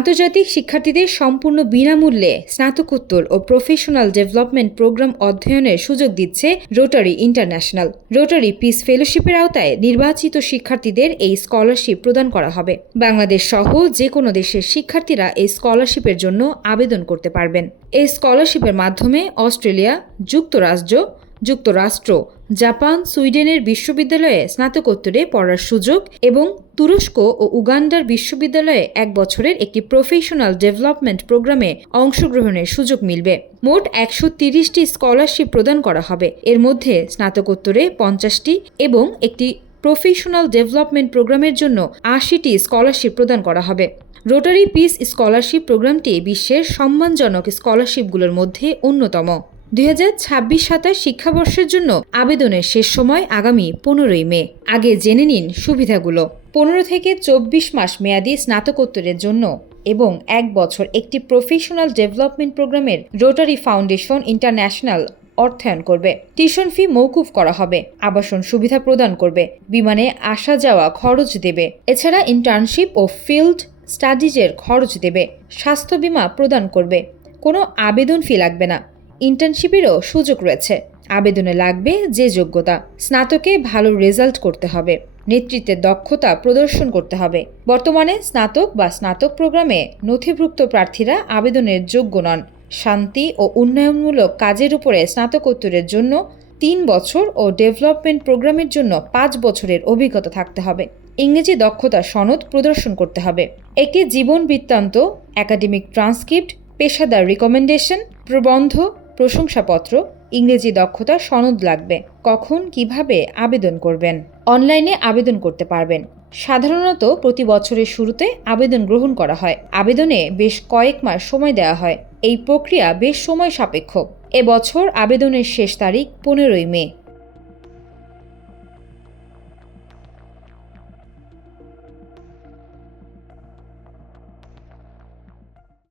আন্তর্জাতিক শিক্ষার্থীদের সম্পূর্ণ বিনামূল্যে স্নাতকোত্তর ও প্রফেশনাল ডেভেলপমেন্ট প্রোগ্রাম অধ্যয়নের সুযোগ দিচ্ছে রোটারি ইন্টারন্যাশনাল রোটারি পিস ফেলোশিপের আওতায় নির্বাচিত শিক্ষার্থীদের এই স্কলারশিপ প্রদান করা হবে বাংলাদেশ সহ যে কোনো দেশের শিক্ষার্থীরা এই স্কলারশিপের জন্য আবেদন করতে পারবেন এই স্কলারশিপের মাধ্যমে অস্ট্রেলিয়া যুক্তরাজ্য যুক্তরাষ্ট্র জাপান সুইডেনের বিশ্ববিদ্যালয়ে স্নাতকোত্তরে পড়ার সুযোগ এবং তুরস্ক ও উগান্ডার বিশ্ববিদ্যালয়ে এক বছরের একটি প্রফেশনাল ডেভেলপমেন্ট প্রোগ্রামে অংশগ্রহণের সুযোগ মিলবে মোট একশো তিরিশটি স্কলারশিপ প্রদান করা হবে এর মধ্যে স্নাতকোত্তরে পঞ্চাশটি এবং একটি প্রফেশনাল ডেভেলপমেন্ট প্রোগ্রামের জন্য আশিটি স্কলারশিপ প্রদান করা হবে রোটারি পিস স্কলারশিপ প্রোগ্রামটি বিশ্বের সম্মানজনক স্কলারশিপগুলোর মধ্যে অন্যতম দুই হাজার ছাব্বিশ সাতাশ শিক্ষাবর্ষের জন্য আবেদনের শেষ সময় আগামী পনেরোই মে আগে জেনে নিন সুবিধাগুলো পনেরো থেকে চব্বিশ মাস মেয়াদী স্নাতকোত্তরের জন্য এবং এক বছর একটি প্রফেশনাল ডেভেলপমেন্ট প্রোগ্রামের রোটারি ফাউন্ডেশন ইন্টারন্যাশনাল অর্থায়ন করবে টিউশন ফি মৌকুফ করা হবে আবাসন সুবিধা প্রদান করবে বিমানে আসা যাওয়া খরচ দেবে এছাড়া ইন্টার্নশিপ ও ফিল্ড স্টাডিজের খরচ দেবে স্বাস্থ্য বিমা প্রদান করবে কোনো আবেদন ফি লাগবে না ইন্টার্নশিপেরও সুযোগ রয়েছে আবেদনে লাগবে যে যোগ্যতা স্নাতকে ভালো রেজাল্ট করতে হবে নেতৃত্বে দক্ষতা প্রদর্শন করতে হবে বর্তমানে স্নাতক বা স্নাতক প্রোগ্রামে নথিভুক্ত প্রার্থীরা আবেদনের যোগ্য নন শান্তি ও উন্নয়নমূলক কাজের উপরে স্নাতকোত্তরের জন্য তিন বছর ও ডেভেলপমেন্ট প্রোগ্রামের জন্য পাঁচ বছরের অভিজ্ঞতা থাকতে হবে ইংরেজি দক্ষতা সনদ প্রদর্শন করতে হবে একটি জীবন বৃত্তান্ত একাডেমিক ট্রান্সক্রিপ্ট পেশাদার রিকমেন্ডেশন প্রবন্ধ প্রশংসাপত্র ইংরেজি দক্ষতা সনদ লাগবে কখন কিভাবে আবেদন করবেন অনলাইনে আবেদন করতে পারবেন সাধারণত প্রতি বছরের শুরুতে আবেদন গ্রহণ করা হয় আবেদনে বেশ কয়েক মাস সময় দেওয়া হয় এই প্রক্রিয়া বেশ সময় সাপেক্ষ এবছর আবেদনের শেষ তারিখ পনেরোই মে